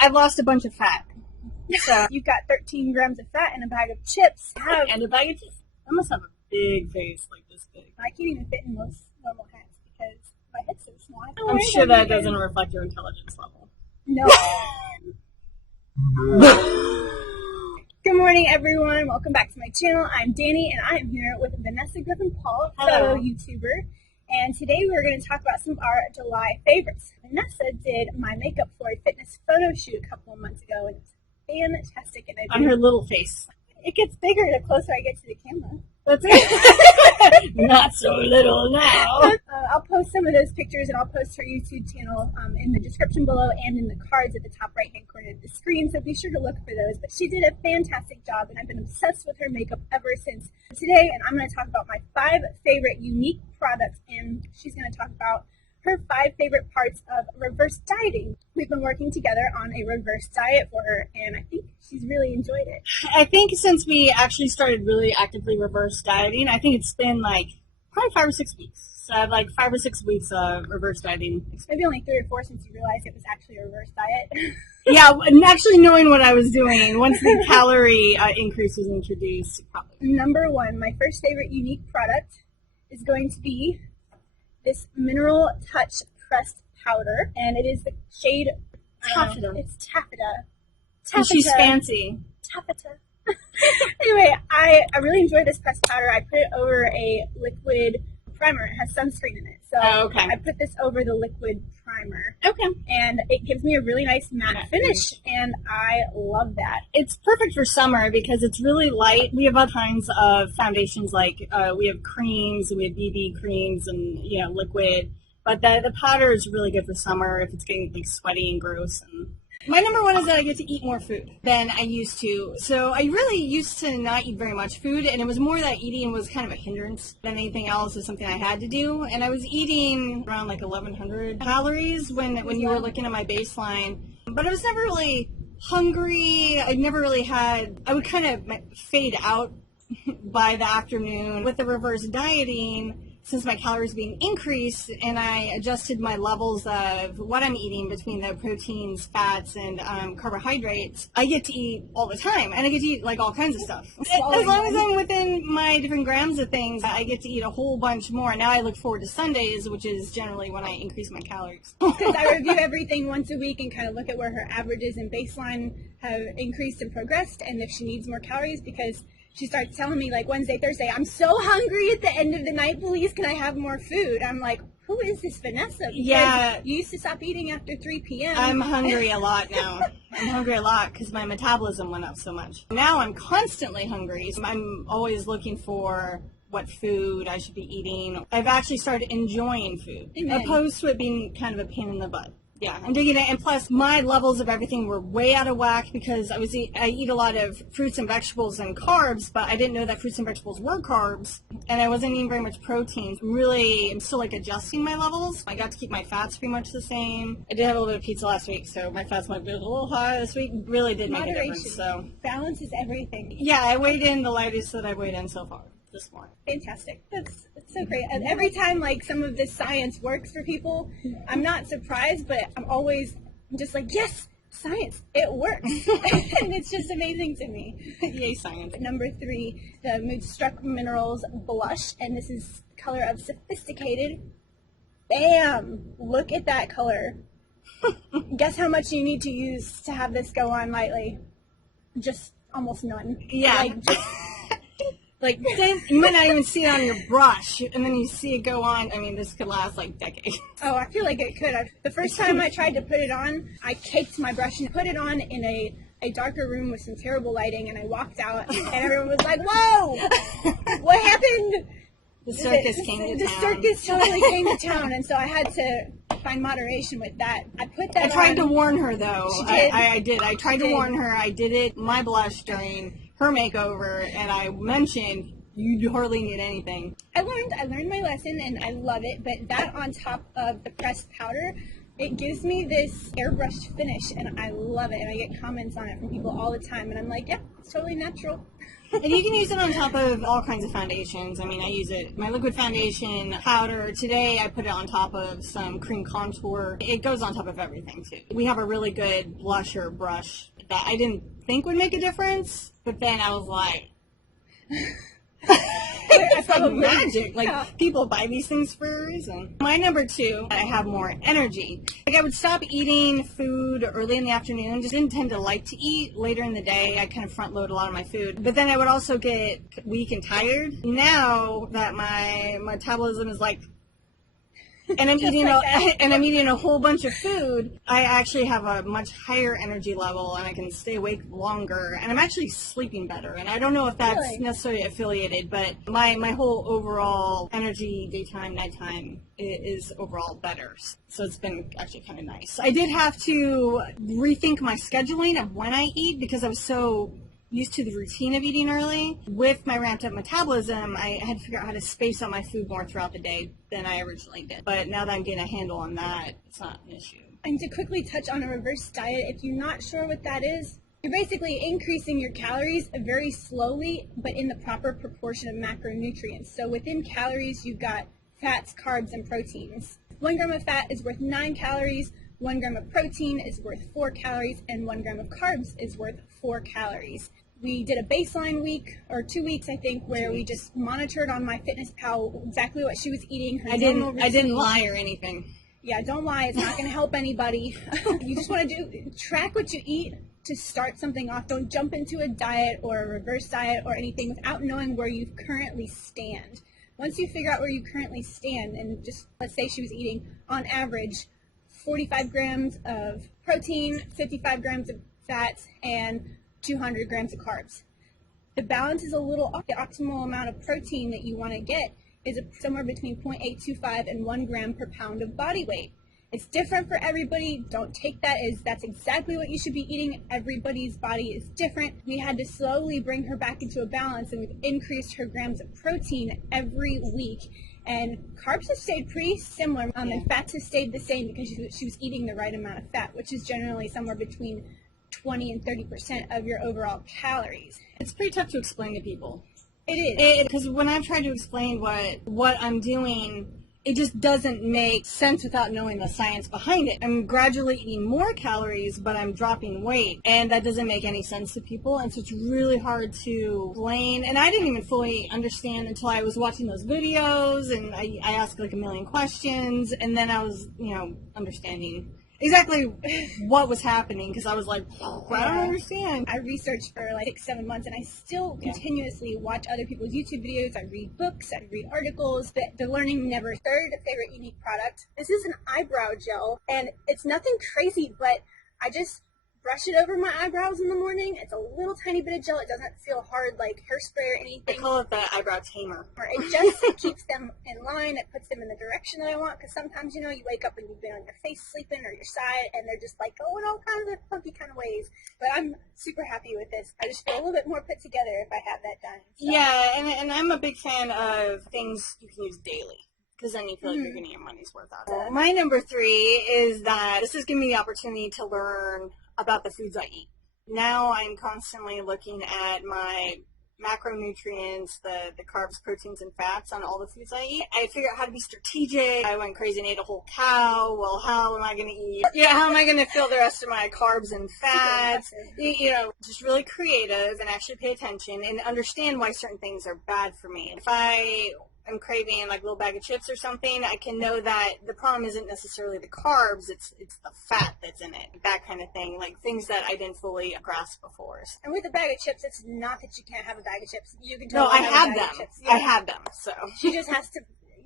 I've lost a bunch of fat. So You've got 13 grams of fat and a bag of chips. and a bag of chips. I must have a big face, like this big. I can't even fit in most normal hats because my head's so small. I'm sure that doesn't reflect your intelligence level. No. Good morning, everyone. Welcome back to my channel. I'm Danny, and I am here with Vanessa, Griffin, Paul, fellow YouTuber. And today we're going to talk about some of our July favorites. Vanessa did my makeup for a fitness photo shoot a couple of months ago, and it's fantastic. And on her little face. It gets bigger the closer I get to the camera. That's it. Not so little now. I'll post some of those pictures, and I'll post her YouTube channel in the description below and in the cards at the top right-hand corner of the screen, so be sure to look for those. But she did a fantastic job, and I've been obsessed with her makeup ever since today, and I'm going to talk about my 5 favorite Younique products, and she's going to talk about her 5 favorite parts of reverse dieting. We've been working together on a reverse diet for her, and I think she's really enjoyed it. I think since we actually started really actively reverse dieting, I think it's been like probably 5 or 6 weeks. So I have like 5 or 6 weeks of reverse dieting. Maybe only 3 or 4 since you realized it was actually a reverse diet. Yeah, and actually knowing what I was doing once the calorie increase was introduced. Probably. Number 1, my first favorite Younique product is going to be this Mineral Touch Pressed Powder, and it is the shade Taffeta. It's Taffeta. And she's fancy. Taffeta. Anyway, I really enjoy this pressed powder. I put it over a liquid primer. It has sunscreen in it, so okay. I put this over the liquid primer. Okay. And it gives me a really nice matte finish, and I love that. It's perfect for summer because it's really light. We have all kinds of foundations, like we have creams, and we have BB creams, and liquid. But the powder is really good for summer if it's getting like sweaty and gross. And my number 1 is that I get to eat more food than I used to. So I really used to not eat very much food, and it was more that eating was kind of a hindrance than anything else. It was something I had to do. And I was eating around like 1,100 calories when you were looking at my baseline. But I was never really hungry. I never really had, I would kind of fade out by the afternoon. With the reverse dieting, since my calories being increased, and I adjusted my levels of what I'm eating between the proteins, fats, and carbohydrates, I get to eat all the time, and I get to eat like all kinds of stuff. As long as I'm within my different grams of things, I get to eat a whole bunch more. Now I look forward to Sundays, which is generally when I increase my calories. Because I review everything once a week and kind of look at where her averages and baseline have increased and progressed, and if she needs more calories, because she starts telling me, like, Wednesday, Thursday, I'm so hungry at the end of the night, please, can I have more food? I'm like, who is this Vanessa? Because yeah. You used to stop eating after 3 p.m. I'm hungry a lot now. I'm hungry a lot because my metabolism went up so much. Now I'm constantly hungry. So I'm always looking for what food I should be eating. I've actually started enjoying food, opposed to it being kind of a pain in the butt. Yeah, I'm digging it, and plus my levels of everything were way out of whack because I eat a lot of fruits and vegetables and carbs, but I didn't know that fruits and vegetables were carbs, and I wasn't eating very much protein. I'm still like adjusting my levels. I got to keep my fats pretty much the same. I did have a little bit of pizza last week, so my fats might be a little high this week. Really did make a difference. So balance is everything. Yeah, I weighed in the lightest that I've weighed in so far this morning. Fantastic. That's so great. And every time like some of this science works for people, I'm not surprised, but I'm always just like, yes, science, it works. And it's just amazing to me. Yay, science. Number 3, the Moodstruck Minerals Blush, and this is color of Sophisticated. Bam! Look at that color. Guess how much you need to use to have this go on lightly? Just almost none. Yeah. Like, you might not even see it on your brush, and then you see it go on. I mean, this could last, like, decades. Oh, I feel like it could. The first time I tried to put it on, I caked my brush and put it on in a darker room with some terrible lighting, and I walked out, and everyone was like, whoa! What happened? The circus came to town. The circus totally came to town, and so I had to find moderation with that. I tried to warn her, though. She did. I did. I tried to warn her. I did it, my blush, during her makeover, and I mentioned you hardly need anything. I learned my lesson, and I love it, but that on top of the pressed powder It gives me this airbrushed finish, and I love it, and I get comments on it from people all the time, and I'm like, yeah, it's totally natural. And you can use it on top of all kinds of foundations. I mean, I use it, my liquid foundation, powder. Today I put it on top of some cream contour. It goes on top of everything too. We have a really good blusher brush that I didn't think would make a difference, but then I was like, it's like magic. Like, people buy these things for a reason. My number 2, I have more energy. Like, I would stop eating food early in the afternoon. Just didn't tend to like to eat later in the day. I kind of front load a lot of my food. But then I would also get weak and tired. Now that my metabolism is like, and I'm eating a whole bunch of food, I actually have a much higher energy level, and I can stay awake longer, and I'm actually sleeping better. And I don't know if that's Really? necessarily affiliated, but my whole overall energy, daytime, nighttime, is overall better. So it's been actually kind of nice. I did have to rethink my scheduling of when I eat, because I was so used to the routine of eating early. With my ramped up metabolism, I had to figure out how to space out my food more throughout the day than I originally did. But now that I'm getting a handle on that, it's not an issue. And to quickly touch on a reverse diet, if you're not sure what that is, you're basically increasing your calories very slowly, but in the proper proportion of macronutrients. So within calories, you've got fats, carbs, and proteins. 1 gram of fat is worth 9 calories, 1 gram of protein is worth 4 calories, and 1 gram of carbs is worth 4 calories. We did a baseline week, or 2 weeks, I think, where we just monitored on MyFitnessPal exactly what she was eating. I didn't lie or anything. Yeah, don't lie. It's not going to help anybody. You just want to track what you eat to start something off. Don't jump into a diet or a reverse diet or anything without knowing where you currently stand. Once you figure out where you currently stand, and just let's say she was eating, on average, 45 grams of protein, 55 grams of fats, and 200 grams of carbs. The balance is a little off. The optimal amount of protein that you want to get is somewhere between 0.825 and 1 gram per pound of body weight. It's different for everybody. Don't take that as that's exactly what you should be eating. Everybody's body is different. We had to slowly bring her back into a balance, and we've increased her grams of protein every week. And carbs have stayed pretty similar, and fats have stayed the same because she was eating the right amount of fat, which is generally somewhere between 20 and 30% of your overall calories. It's pretty tough to explain to people. It is. Because when I've tried to explain what I'm doing, it just doesn't make sense without knowing the science behind it. I'm gradually eating more calories, but I'm dropping weight, and that doesn't make any sense to people, and so it's really hard to explain. And I didn't even fully understand until I was watching those videos, and I asked like a million questions, and then I was, understanding exactly what was happening, because I was like, I don't understand. I researched for like 6-7 months, and I still continuously watch other people's YouTube videos. I read books, I read articles. The learning never. Third favorite Younique product. This is an eyebrow gel, and it's nothing crazy, but I just brush it over my eyebrows in the morning. It's a little tiny bit of gel. It doesn't feel hard like hairspray or anything. They call it the eyebrow tamer. It just keeps them in line. It puts them in the direction that I want, because sometimes, you wake up and you've been on your face sleeping or your side, and they're just like going all kinds of funky kind of ways. But I'm super happy with this. I just feel a little bit more put together if I have that done. So. Yeah, and I'm a big fan of things you can use daily, because then you feel like you're getting your money's worth out of it. My number 3 is that this has given me the opportunity to learn about the foods I eat. Now I'm constantly looking at my macronutrients, the carbs, proteins, and fats on all the foods I eat. I figured out how to be strategic. I went crazy and ate a whole cow. Well, how am I going to eat? How am I going to fill the rest of my carbs and fats? Just really creative and actually pay attention and understand why certain things are bad for me. If I'm craving like a little bag of chips or something, I can know that the problem isn't necessarily the carbs, it's the fat that's in it, that kind of thing, like things that I didn't fully grasp before. And with a bag of chips, it's not that you can't have a bag of chips. You can totally have a bag of chips. Yeah. I have them, so. She just has to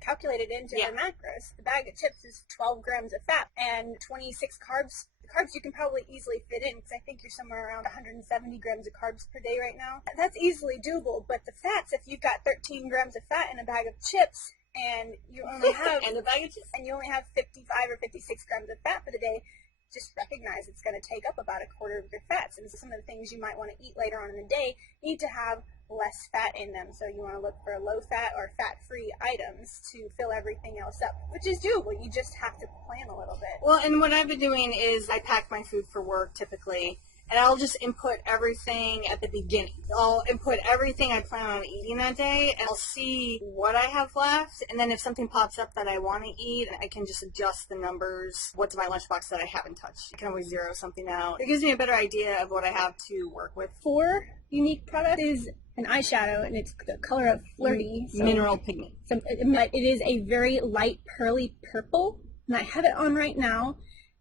calculate it into her macros. The bag of chips is 12 grams of fat and 26 carbs. Carbs you can probably easily fit in, because I think you're somewhere around 170 grams of carbs per day right now. That's easily doable, but the fats, if you've got 13 grams of fat in a bag of chips, and you only have and a bag of chips, and you only have 55 or 56 grams of fat for the day, just recognize it's going to take up about a quarter of your fats. And so some of the things you might want to eat later on in the day need to have less fat in them. So you want to look for low-fat or fat-free items to fill everything else up, which is doable. You just have to plan a little bit. Well, and what I've been doing is I pack my food for work typically, and I'll just input everything at the beginning. I'll input everything I plan on eating that day, and I'll see what I have left. And then if something pops up that I want to eat, I can just adjust the numbers. What's in my lunchbox that I haven't touched? I can always zero something out. It gives me a better idea of what I have to work with. For Younique product is an eyeshadow, and it's the color of Flirty. So mineral pigment. But it is a very light pearly purple, and I have it on right now.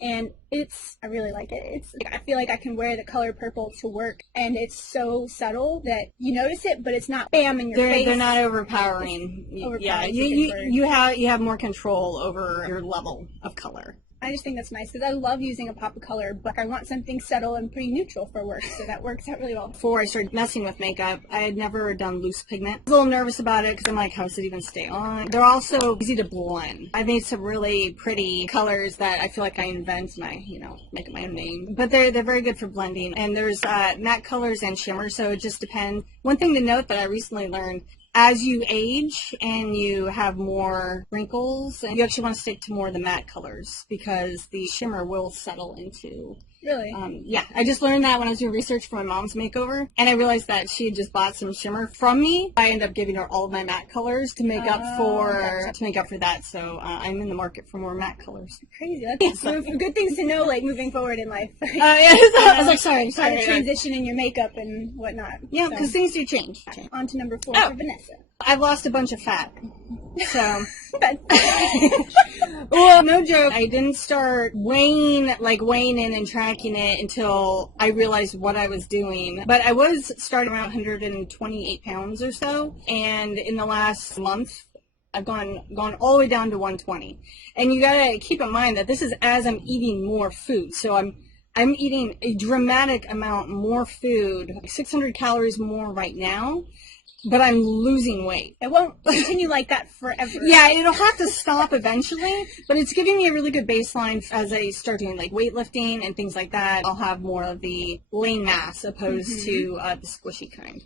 And I really like it. I feel like I can wear the color purple to work, and it's so subtle that you notice it, but it's not bam in your face. They're not overpowering. Yeah, you have more control over your level of color. I just think that's nice because I love using a pop of color, but I want something subtle and pretty neutral for work, so that works out really well. Before I started messing with makeup, I had never done loose pigment. I was a little nervous about it because I'm like, how does it even stay on? They're also easy to blend. I made some really pretty colors that I feel like I invent and I, make it my own name. But they're very good for blending. And there's matte colors and shimmer, so it just depends. One thing to note that I recently learned, as you age and you have more wrinkles, you actually want to stick to more of the matte colors because the shimmer will settle into. Really? Yeah, I just learned that when I was doing research for my mom's makeover, and I realized that she had just bought some shimmer from me. I ended up giving her all of my matte colors to make up for that. So I'm in the market for more matte colors. Crazy. That's good things to know, like moving forward in life. Yeah, I was like, sorry. How to transition in your makeup and whatnot. Yeah, because things do change. On to number 4 for Vanessa. I've lost a bunch of fat. So, well, no joke. I didn't start weighing in and tracking it until I realized what I was doing. But I was starting around 128 pounds or so. And in the last month, I've gone all the way down to 120. And you gotta keep in mind that this is as I'm eating more food. So I'm eating a dramatic amount more food, 600 calories more right now. But I'm losing weight. It won't continue like that forever. Yeah, it'll have to stop eventually, but it's giving me a really good baseline as I start doing like weightlifting and things like that. I'll have more of the lean mass opposed to the squishy kind.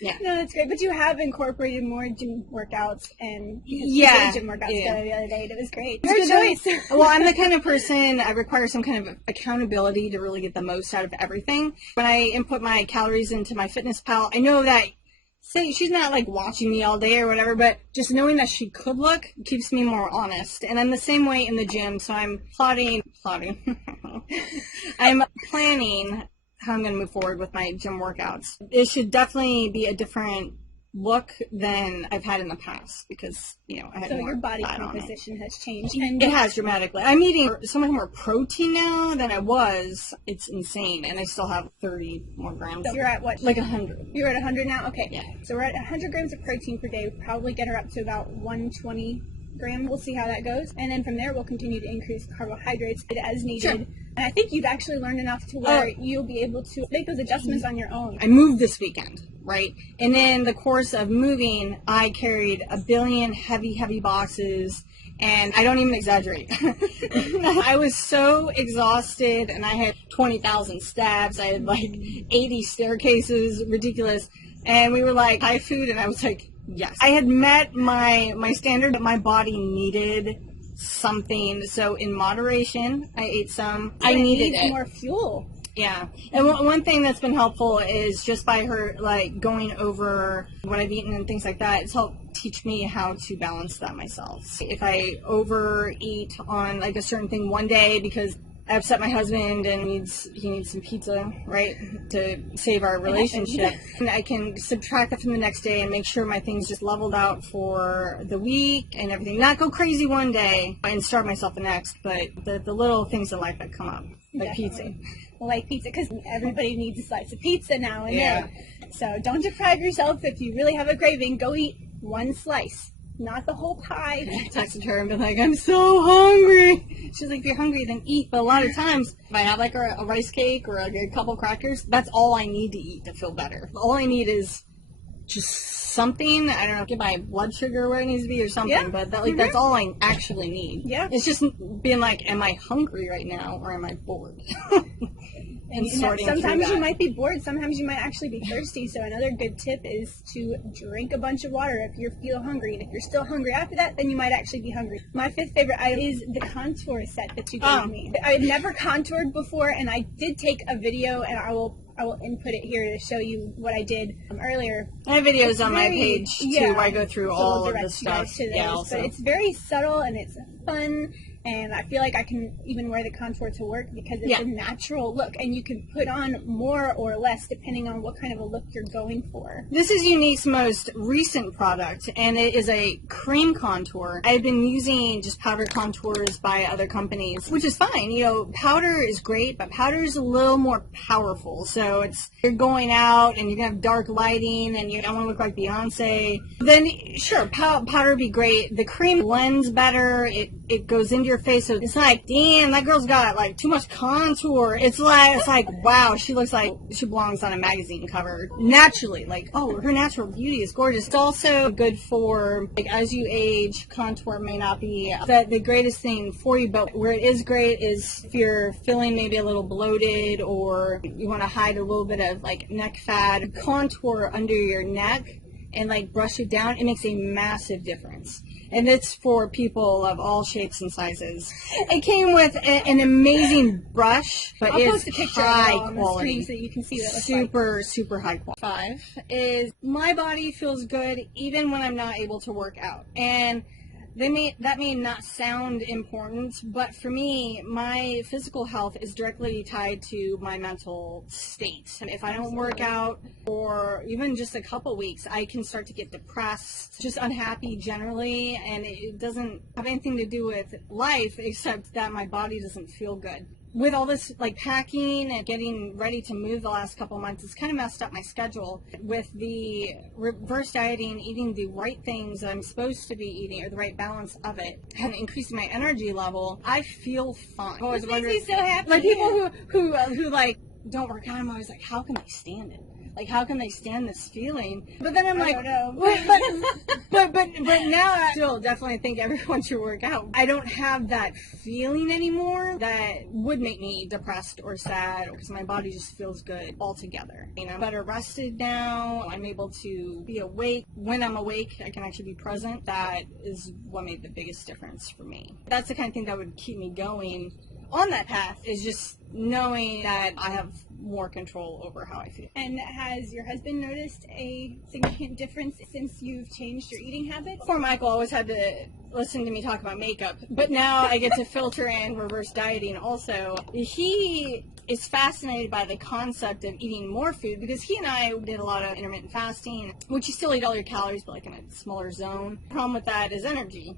Yeah. No, that's great. But you have incorporated more gym workouts and gym workouts the other day. It was great. Good choice. Well, I'm the kind of person, I require some kind of accountability to really get the most out of everything. When I input my calories into my fitness pal, I know that she's not like watching me all day or whatever, but just knowing that she could look keeps me more honest. And I'm the same way in the gym, so I'm plotting. I'm planning how I'm going to move forward with my gym workouts. It should definitely be a different look than I've had in the past because, I had more your body fat composition has changed. And it has dramatically. I'm eating so much more protein now than I was. It's insane. And I still have 30 more grams. So you're at what? Like 100. You're at 100 now? Okay. Yeah. So we're at 100 grams of protein per day. We'll probably get her up to about 120 grams. We'll see how that goes. And then from there, we'll continue to increase carbohydrates as needed. Sure. And I think you've actually learned enough to where you'll be able to make those adjustments on your own. I moved this weekend, right? And in the course of moving, I carried a billion heavy boxes, and I don't even exaggerate. I was so exhausted, and I had 20,000 steps. I had like 80 staircases, ridiculous. And we were like, high food, and I was like, yes. I had met my standard that my body needed something, so in moderation I ate some. I needed it. More fuel. Yeah. And one thing that's been helpful is just by her like going over what I've eaten and things like that, it's helped teach me how to balance that myself. If I overeat on like a certain thing one day because I upset my husband and he needs some pizza, right, to save our relationship. And I can subtract that from the next day and make sure my things just leveled out for the week and everything. Not go crazy one day and starve myself the next, but the little things in life that come up, like pizza. Like pizza, because everybody needs a slice of pizza now and then. So don't deprive yourself. If you really have a craving, go eat one slice. Not the whole pie. I texted her and been like, I'm so hungry. She's like, if you're hungry, then eat. But a lot of times, if I have like a rice cake or like a couple crackers, that's all I need to eat to feel better. All I need is just something, I don't know, get my blood sugar where it needs to be or something, Yeah. but that, like, that's all I actually need. Yeah. It's just being like, am I hungry right now or am I bored? And sometimes you might be bored, sometimes you might actually be thirsty. So another good tip is to drink a bunch of water if you feel hungry. And if you're still hungry after that, then you might actually be hungry. My 5th favorite item is the contour set that you gave me. I've never contoured before, and I did take a video, and I will input it here to show you what I did earlier. I have videos on my page too where I go through all of the stuff. But it's very subtle and it's fun, and I feel like I can even wear the contour to work because it's a natural look, and you can put on more or less depending on what kind of a look you're going for. This is Younique's most recent product, and it is a cream contour. I've been using just powder contours by other companies, which is fine. You know, powder is great, but powder is a little more powerful. So you're going out and you can have dark lighting and you don't want to look like Beyonce. Then sure, powder would be great. The cream blends better. It goes into your face, so it's like, damn, that girl's got like too much contour. It's like wow, she looks like she belongs on a magazine cover naturally. Like, oh, her natural beauty is gorgeous. It's also good for, like, as you age, contour may not be the greatest thing for you, but where it is great is if you're feeling maybe a little bloated or you want to hide a little bit of like neck fat, contour under your neck and like brush it down. It makes a massive difference. And it's for people of all shapes and sizes. It came with an amazing brush, but I'll it's post a picture high on the quality. screen so you can see what it looks Super high quality. 5 is my body feels good even when I'm not able to work out. And that may not sound important, but for me, my physical health is directly tied to my mental state. If I don't work out for even just a couple weeks, I can start to get depressed, just unhappy generally, and it doesn't have anything to do with life except that my body doesn't feel good. With all this like packing and getting ready to move the last couple months, it's kind of messed up my schedule. With the reverse dieting, eating the right things that I'm supposed to be eating, or the right balance of it, and increasing my energy level, I feel fine. This makes me so happy. Like people who like don't work out, I'm always like, how can they stand it? Like, how can they stand this feeling? But then I'm like, but now I still definitely think everyone should work out. I don't have that feeling anymore that would make me depressed or sad, because my body just feels good altogether. You know, I'm better rested now. I'm able to be awake. When I'm awake, I can actually be present. That is what made the biggest difference for me. That's the kind of thing that would keep me going on that path, is just knowing that I have more control over how I feel. And has your husband noticed a significant difference since you've changed your eating habits? Poor Michael always had to listen to me talk about makeup, but now I get to filter in reverse dieting also. He is fascinated by the concept of eating more food, because he and I did a lot of intermittent fasting, which you still eat all your calories, but like in a smaller zone. The problem with that is energy,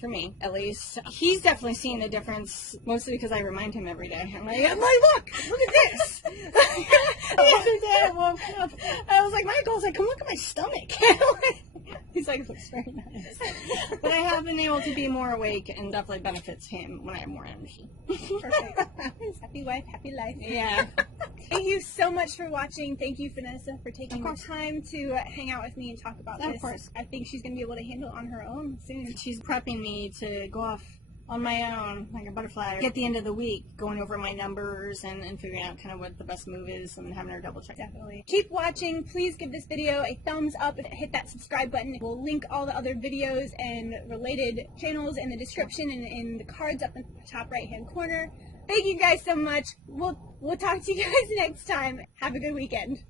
for me at least. He's definitely seeing the difference, mostly because I remind him every day. I'm like, look at this. The other day I woke up, I was like, Michael's like, come look at my stomach. He's like, it looks very nice. But I have been able to be more awake, and definitely benefits him when I have more energy. Perfect. Happy wife, happy life. Yeah. Thank you so much for watching. Thank you, Vanessa, for taking the time to hang out with me and talk about this. Of course. I think she's going to be able to handle it on her own soon. She's prepping me to go off on my own, like a butterfly, at the end of the week, going over my numbers and figuring out kind of what the best move is and having her double check. Definitely. Keep watching. Please give this video a thumbs up and hit that subscribe button. We'll link all the other videos and related channels in the description and in the cards up in the top right hand corner. Thank you guys so much. We'll talk to you guys next time. Have a good weekend.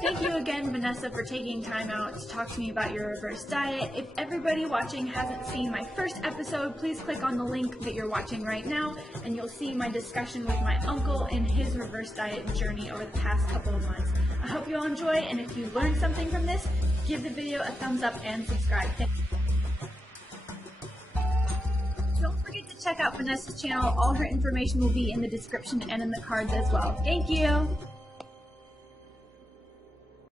Thank you again, Vanessa, for taking time out to talk to me about your reverse diet. If everybody watching hasn't seen my first episode, please click on the link that you're watching right now, and you'll see my discussion with my uncle and his reverse diet journey over the past couple of months. I hope you all enjoy, and if you learned something from this, give the video a thumbs up and subscribe. Don't forget to check out Vanessa's channel. All her information will be in the description and in the cards as well. Thank you.